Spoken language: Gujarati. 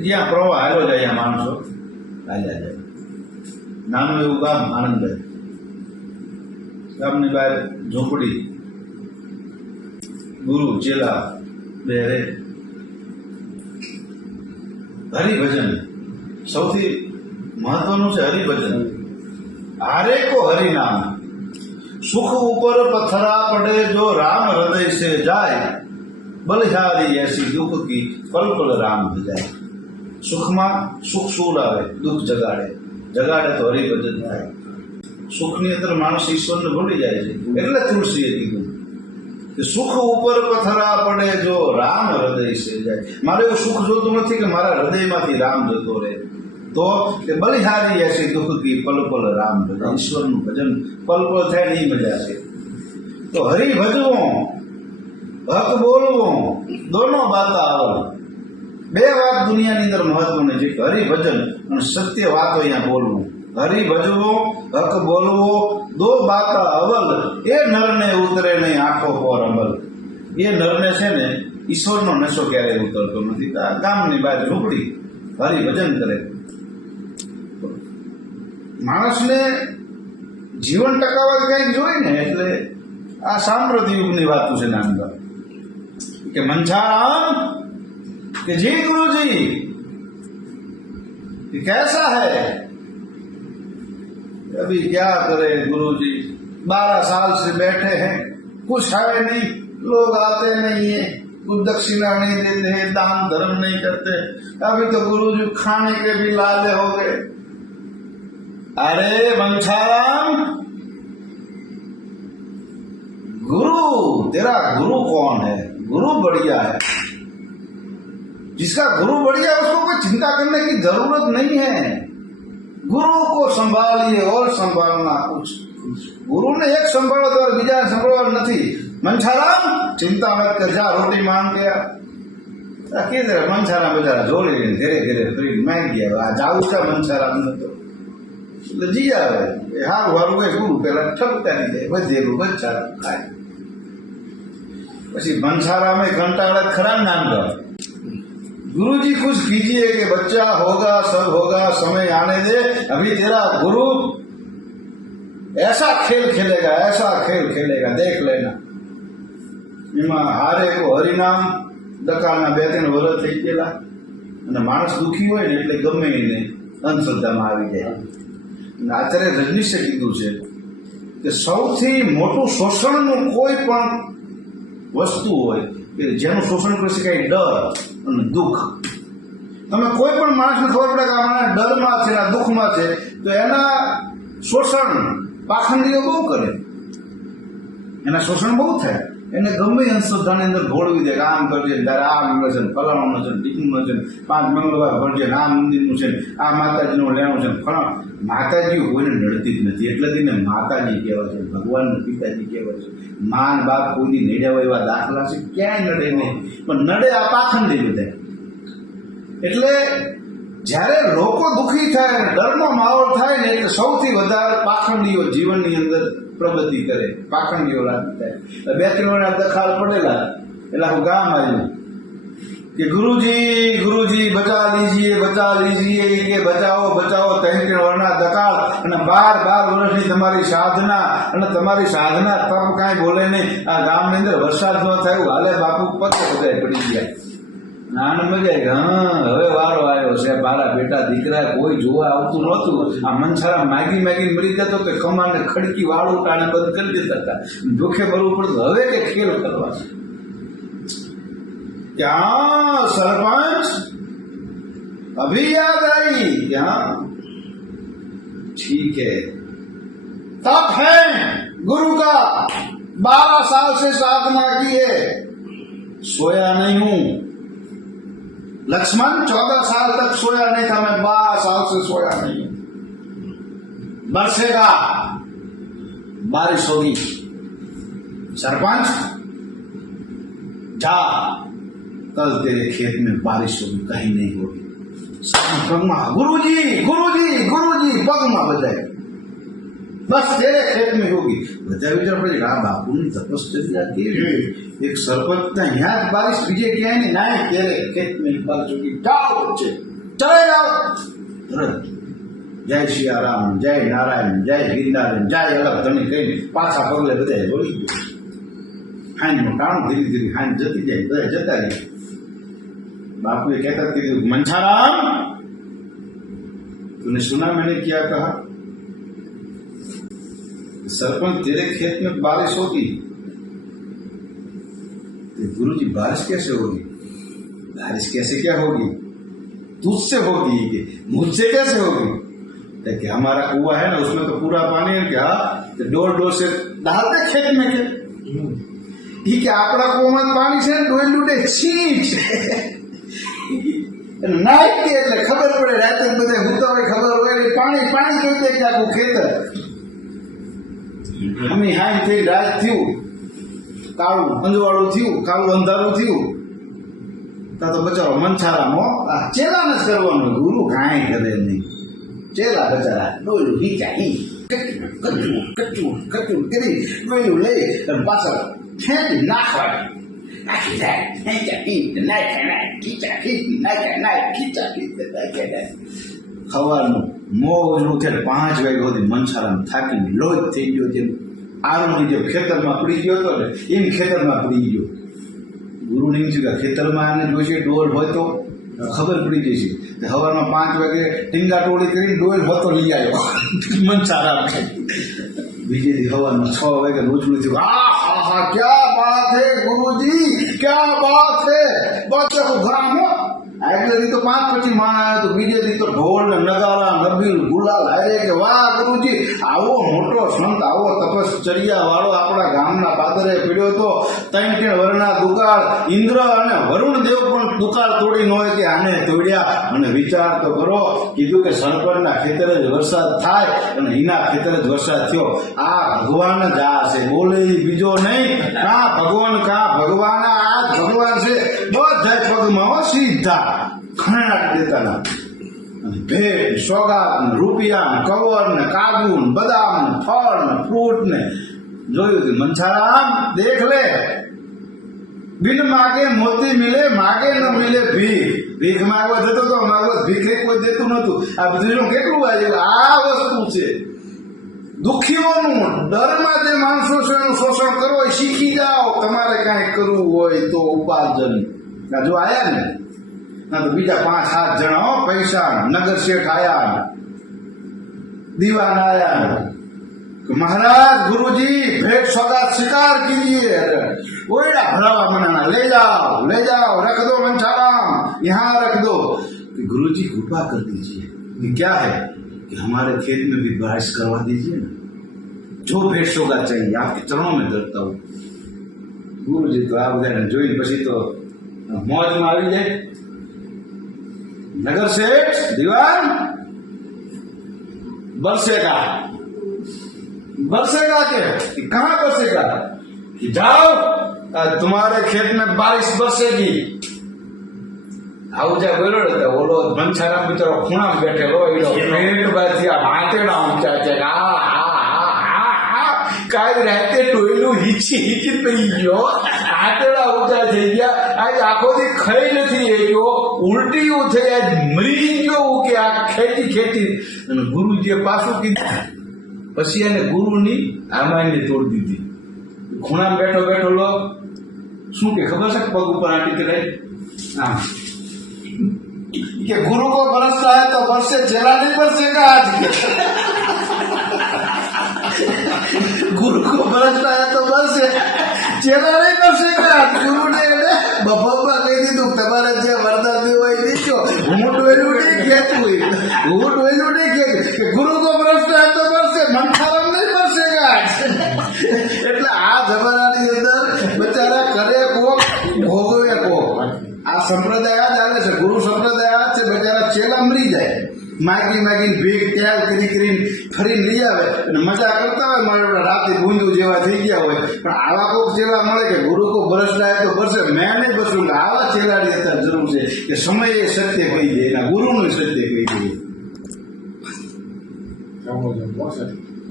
જ્યાં પ્રવાહ હાલો જાય ત્યાં માણસો હાલ્યા જાય. નાનું એવું ગામ આનંદભાઈ, ગામની બહાર ઝૂંપડી, ગુરુ ચેલા બે રહે. હરિભજન સૌથી મહત્વનું છે. હરિભજન હારે કો હરિનામ, સુખ ઉપર પથરા પડે જો રામ હૃદય સે જાય, બલિહારી એસી દુઃખ કી પલ પલ રામ જાય. સુખમાં સુખ શું લાવે? દુઃખ જગાડે. જગાડે તો હરિભજન થાય. સુખની અંદર માણસ ઈશ્વરને ભૂલી જાય છે. એટલે તુલસીએ કીધું કે સુખ ઉપર પથરા પડે જો રામ હૃદય સે જાય. મારે એવું સુખ જોતું નથી કે મારા હૃદયમાંથી રામ જતો રહે. તો કે બલિહારી એસી દુઃખ કી પલ પલ રામ ભજન. ઈશ્વરનું ભજન પલ પલ થાય ને એ મજા છે. તો હરિ ભજવો, હક બોલવો, દોનો બાતા આવડ. બે વાત દુનિયાની અંદર મહત્વની છે કે હરિભજન અને સત્ય વાતો અહીંયા બોલવું. હરિ ભજવો, હક બોલવો, દો બાતા અવલ, એ નરને ઉતરે નહીં આંખો પર અમલ. એ નરને છે ને ઈશ્વરનો નશો ક્યારેય ઉતરતો નથી. ગામની બહાર ઝૂંપડી હરિભજન કરે. માણસને જીવન ટકાવવા કંઈક જોઈએ ને, એટલે આ સાંપ્રત યુગની વાતો છે. નાનકા કે મંછારામ कि जी गुरु जी ये कैसा है? अभी क्या करे गुरु जी, 12 साल से बैठे हैं, कुछ है नहीं, लोग आते नहीं है, कुछ दक्षिणा नहीं देते हैं, दान धर्म नहीं करते. अभी तो गुरु जी खाने के भी लाले हो गए. अरे मंछाराम, गुरु तेरा गुरु कौन है? गुरु बढ़िया है. जिसका गुरु बढ़िया उसको कोई चिंता करने की जरूरत नहीं है. गुरु को संभालिए और संभालना कुछ. गुरु ने एक संभालो तो बीजा संभालवा नहीं. मंछाराम चिंता मत कर, जा रोटी मांग गया. मंछाराम बेचारा जोड़ी घेरे घेरे फ्री मांग गया. आ जाऊ का मंछाराम ने तो जी आवे हार वारू गए गुरु पेला ठपका नहीं दे વધેલું બચ્ચા ખાય. પછી મંછારામે કંટાળે ખરા નામ ગાવ. गुरु जी कुछ कीजिए कि बच्चा होगा, सब होगा, समय आने दे. अभी तेरा गुरु ऐसा खेल खेलेगा, ऐसा खेल खेलेगा, देख लेना. એમાં હારે કો હરિનામ દકાળના 2-3 વર્ષ થઈ ગયેલા અને માણસ દુઃખી હોય ને એટલે ગમે એને અંધશ્રદ્ધામાં આવી જાય. આચાર્ય રજનીશે કીધું છે કે સૌથી મોટું શોષણનું કોઈ પણ વસ્તુ હોય કે જેનું શોષણ કરી શકાય ડર અને દુઃખ. તમે કોઈ પણ માણસને ખબર પડે કે આ માણસ ડરમાં છે, આ દુઃખમાં છે, તો એના શોષણ પાખંડીઓ બહુ કરે. એના શોષણ બહુ થાય. એને ગમે અંધશ્રદ્ધાની અંદર ઘોડવી દે કે આમ કરજે, તારે આ છે, ફલાણું છે, ટીકનું છે, 5 મંગળવાર ભરજે, આ મંદિરનું છે, આ માતાજીનું લેણું છે. ફલાણ માતાજી કોઈને નડતી જ નથી. એટલે તેને માતાજી કહેવાય છે, ભગવાનને પિતાજી કહેવાય છે. માન બાપ કોઈની નડ્યા હોય એવા દાખલા છે, ક્યાંય નડે નહીં. પણ નડે આ પાખંડી બધા. એટલે જ્યારે લોકો દુઃખી થાય, ડરનો માહોલ થાય ને, એટલે સૌથી વધારે પાખંડીઓ જીવનની અંદર પ્રગતિ કરે. પાખંડીઓ લાગી થાય. 2-3 વાર દખાલ પડેલા એટલે આખું ગામ આવ્યું कि गुरुजी बचा लीजिए કે બચાવો 3-3 વર્ષના દકાળ અને 12 વર્ષની તમારી સાધના અને તમારી સાધના તપ કાંઈ બોલે નહીં. આ ગામની અંદર વરસાદ ન થયું, હાલે બાપુ પગે બધા પડી ગયા. નાન મજા આવી. હા હવે વારો આવ્યો છે. મારા બેટા દીકરા કોઈ જોવા આવતું નહોતું. આ મંછારા માગી મરી જતો કે કમાને ખડકી વાળું ટાણે બંધ કરી દેતા હતા. દુઃખે ભરવું પડતું. હવે કે ખેલ કરવા છે. क्या सरपंच अभी याद आई? क्या ठीक है. तप है गुरु का, 12 साल से साधना की है, सोया नहीं हूं. लक्ष्मण 14 साल तक सोया नहीं था, मैं 12 साल से सोया नहीं हूं. बरसेगा, बारिश होगी. सरपंच जा, कल तेरे खेत में बारिश होगी, कहीं नहीं होगी. पगमा गुरुजी पगमा बजाए. बस तेरे खेत में होगी। બધા વિચાર પડે કે આ બાપુની તપશ્ચર્યા કેવી, એક સરપંચના यहाँ बारिश बीजे क्या है ना तेरे खेत में बारिश होगी, जाओ बच्चे चले जाओ तुरंत। जय सियाराम, जय नारायण, जय गिरनारायण, जय अलग धनी कही पाछा पगले બધા બોલી ગયો। હાંજનું કામ ધીરે ધીરે હાંજ જતી જાય, બધા જતા રહ્યા। बापू ये कहता कि मंछाराम तूने सुना मैंने क्या कहा, सरपंच तेरे खेत में बारिश होगी। तो गुरु जी बारिश कैसे होगी, बारिश कैसे क्या होगी, तुझसे होगी कि मुझसे कैसे होगी। तो कि हमारा कुआं है ना उसमें तो पूरा पानी है, क्या तो डोर से डालते खेत में के ये क्या આપણા કુવામાં પાણી છે ને ડોલ લૂટે છીંચ નાઈટ કે એટલે ખબર પડે રાતે બધે હુતા હોય ખબર હોય પાણી પાણી જોઈતે કે આખું ખેતર અમે હાઈ થઈ રાત થયું કાળું અંજવાળું થયું કાળું અંધારું થયું તા તો બચારો મંછારામો આ ચેલાને જ કરવાનો, ગુરુ કાંઈ કરે નહીં। ચેલા બચારા ડોલું હીચા કચું કચું કચું કરી ડોલું લઈ અને પાછળ ખેંચી નાખવા નાખી જાય ખેંચા ખીચ નાખે ખીચા ખીચ નાખે ખીચા ખીચ નાખે। સવારનું મોજનું છે 5 વાગ્યા સુધી મંછારામ થાકીને લોહી થઈ ગયો છે, આરોની જેમ ખેતરમાં પડી ગયો હતો ને એમ ખેતરમાં પડી ગયો। ગુરુને એમ થયું કે ખેતરમાં આને જોઈશે ડોલ હોય તો ખબર પડી જશે। સવારમાં 5 વાગે ટીંગા ટોળી કરીને ડોલ હોતો લઈ આવ્યો મંછારામ। બીજે દી સવારમાં 6 વાગે રોજનું થયું, હા હા હા ક્યા બાત હે ગુરુજી ક્યા બાત હે બચ્ચો કો ઘરામ હો। આગલે દી તો 5 પછી માણ આવ્યો તો બીજે દી તો ઢોલ ને નગારા નબીલ ગુલાલ હારે કે વાહ ગુરુજી આવો મોટો સંત આવો તપશ્ચર્યા વાળો આપણા ગામના પાદરે પીડ્યો તો 3 વર્ષના દુકાળ ઇન્દ્ર અને વરુણ દેવ પણ દુકાળ તોડી ન હોય કે આને તોડ્યા। અને વિચાર તો કરો, કીધું કે સરપંચના ખેતરે જ વરસાદ થાય અને એના ખેતરે જ વરસાદ થયો। આ ભગવાન જ આ છે, બોલે બીજો નહીં, કા ભગવાન આ જ ભગવાન છે। બધા પગમાં સીધા ખણાટ દેતા ભેટ સોગાત ને રૂપિયા ને કવર ને કાજુ ને બદામ ને ફળ ને ફ્રૂટ ને જોયું કે મંછારામ દેખ લે, બિન માગે મોતી મિલે માગે ન મિલે ભીખ। ભીખ માગવા જતો તો માગવા ભીખે કોઈ દેતું નતું। આ બધું કેટલું આવ્યું, આ વસ્તુ છે દુઃખીઓનું। ડરમાં જે માણસો છે એનું શોષણ કરો શીખી જાઓ, તમારે કાંઈ કરવું હોય તો ઉપાર્જન। જો આયા ને ના તો બીજા 5-7 જણા હો પૈસા નગર શેઠ આયા दीवान आया कि महाराज गुरुजी भेंट सौगात स्वीकार कीजिए। ओड़ा भरावा मनाना, ले जाओ रख दो मंछाराम, यहाँ रख दो। कि गुरुजी कृपा कर दीजिए, क्या है कि हमारे खेत में भी बारिश करवा दीजिए ना, जो भेंट सौगात चाहिए आपके चरणों में धरता हूँ। गुरुजी तो आप જોઈ પછી તો મોજમાં આવી જાય। नगर सेठ दीवान बरसेगा के कहाँ बरसेगा, जाओ तुम्हारे खेत में बारिश बरसेगी। આવું જ્યાં બોલ્યો ને ઓલો મંછારામ બિચારો ખૂણા બેઠેલો એનો પેટ બાથી આ હાથેડા ઊંચા છે, કાંઈ રાતે ડોયલું હીચી પડી ગયો, હાથેડા ઊંચા થઈ ગયા, આજ આખો દી ખાઈ નથી ગયો, ઉલટી થઈ આજ મરી ગયો કે આ ખેતી અને ગુરુજીએ પાછું કીધું। પછી એને ગુરુની આમાઈને તોડી દીધી। ખૂણામાં બેઠો લો શું કે ખબર છે, પગ ઉપર આંટી કરાય હા कि गुरु को बरसता है तो बरसे, चेला नहीं बरसेगा आज के। गुरु को बरसता है तो बरसे, चेला नहीं बरसेगा। गुरु ने बपा कही દીધું તમારે જે વરદાન દેવું હોય દીધો, હું ડોયલું નહીં ખેતું, કે ગુરુ को बरसता है तो बरसे, મંથારામ નહીં बरसेगा। એટલે આ જમાનાની અંદર બચારા કરે કોક ભોગવે કોક। આ સંપ્રદાય જ આવે છે, ગુરુ સંપ્રદાય આ છે, બચારા ચેલા મરી જાય, માગીને ભીખ ત્યાગ કરીને ફરીને લઈ આવે અને મજા કરતા હોય, મારે રાતે બુંદુ જેવા થઈ ગયા હોય। પણ આવા કોઈક ચેલા મળે કે ગુરુ કો બરસતા હે તો બરસે, મેં નહીં બસુંગા। આવા ચેલાની અત્યારે જરૂર છે કે સમયે સત્ય કહી દે, એના ગુરુનું સત્ય કહી દે।